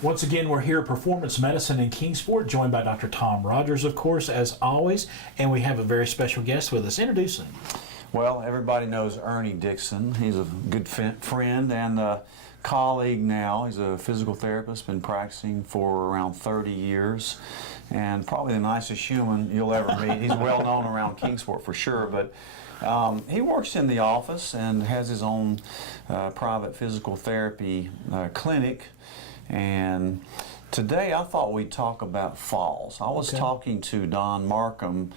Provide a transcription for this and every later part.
Once again, we're here at Performance Medicine in Kingsport, joined by Dr. Tom Rogers, of course, as always, and we have a very special guest with us. Introduce him. Well, everybody knows Ernie Dickson. He's a good friend and a colleague now. He's a physical therapist, been practicing for around 30 years, and probably the nicest human you'll ever meet. He's well known around Kingsport for sure, but he works in the office and has his own private physical therapy clinic. And today I thought we'd talk about falls. I was talking to Don Markham,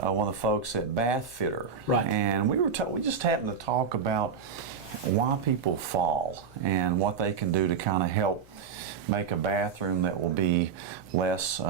one of the folks at Bath Fitter, right? And we just happened to talk about why people fall and what they can do to kind of help make a bathroom that will be less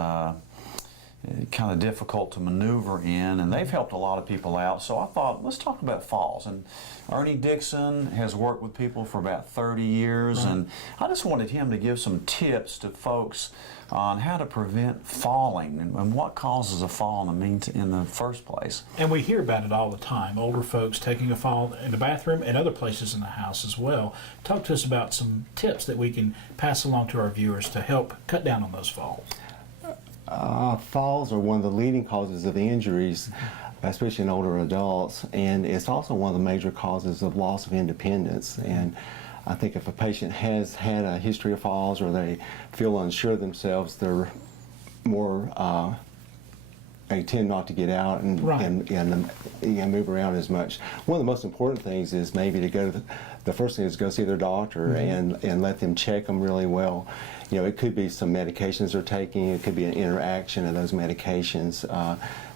kind of difficult to maneuver in, and they've helped a lot of people out. So I thought, let's talk about falls. And Ernie Dickson has worked with people for about 30 years, and I just wanted him to give some tips to folks on how to prevent falling and what causes a fall in the first place. And we hear about it all the time, older folks taking a fall in the bathroom and other places in the house as well. Talk to us about some tips that we can pass along to our viewers to help cut down on those falls. Falls are one of the leading causes of injuries, especially in older adults, and it's also one of the major causes of loss of independence. And I think if a patient has had a history of falls or they feel unsure of themselves, they're more they tend not to get out and move around as much. One of the most important things is maybe to go to the first thing is go see their doctor and let them check them really well. You know, it could be some medications they're taking, it could be an interaction of those medications,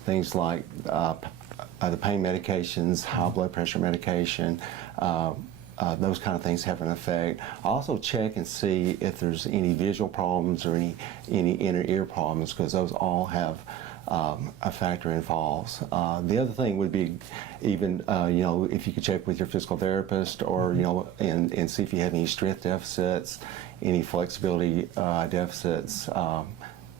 things like the pain medications, high blood pressure medication, those kind of things have an effect. Also check and see if there's any visual problems or any inner ear problems, because those all have a factor in falls. The other thing would be even you know, if you could check with your physical therapist or you know, and see if you have any strength deficits, any flexibility deficits.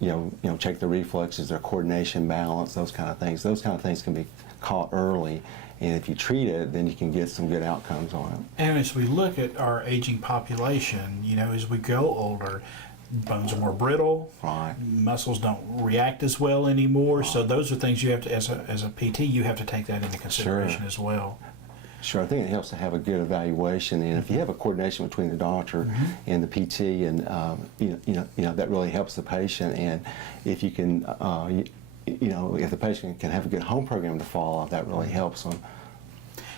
You know, check the reflexes, their coordination, balance, those kind of things. Those kind of things can be caught early, and if you treat it, then you can get some good outcomes on it. And as we look at our aging population, you know, as we go older, bones are more brittle, muscles don't react as well anymore, so those are things you have to, as a PT, you have to take that into consideration as well. Sure, I think it helps to have a good evaluation, and if you have a coordination between the doctor and the PT, and you know that really helps the patient. And if you can, you know, if the patient can have a good home program to follow, that really helps them.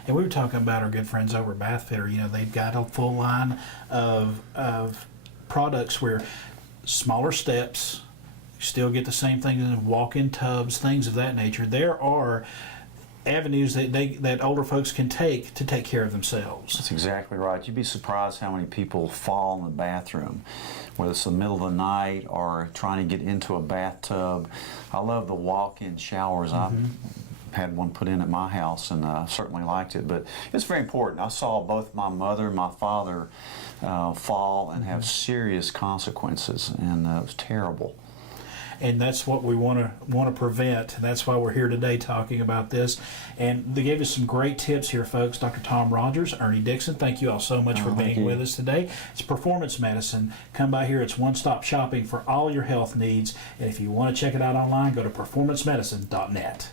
And we were talking about our good friends over at Bath Fitter. You know, they've got a full line of products where smaller steps, still get the same thing in walk-in tubs, things of that nature. There are avenues that older folks can take to take care of themselves. That's exactly right. You'd be surprised how many people fall in the bathroom, whether it's the middle of the night or trying to get into a bathtub. I love the walk-in showers. I've had one put in at my house and certainly liked it, but it's very important. I saw both my mother and my father fall and have serious consequences, and it was terrible. And that's what we want to prevent. That's why we're here today talking about this. And they gave us some great tips here, folks. Dr. Tom Rogers, Ernie Dickson, thank you all so much for being with us today. It's Performance Medicine. Come by here. It's one-stop shopping for all your health needs. And if you want to check it out online, go to performancemedicine.net.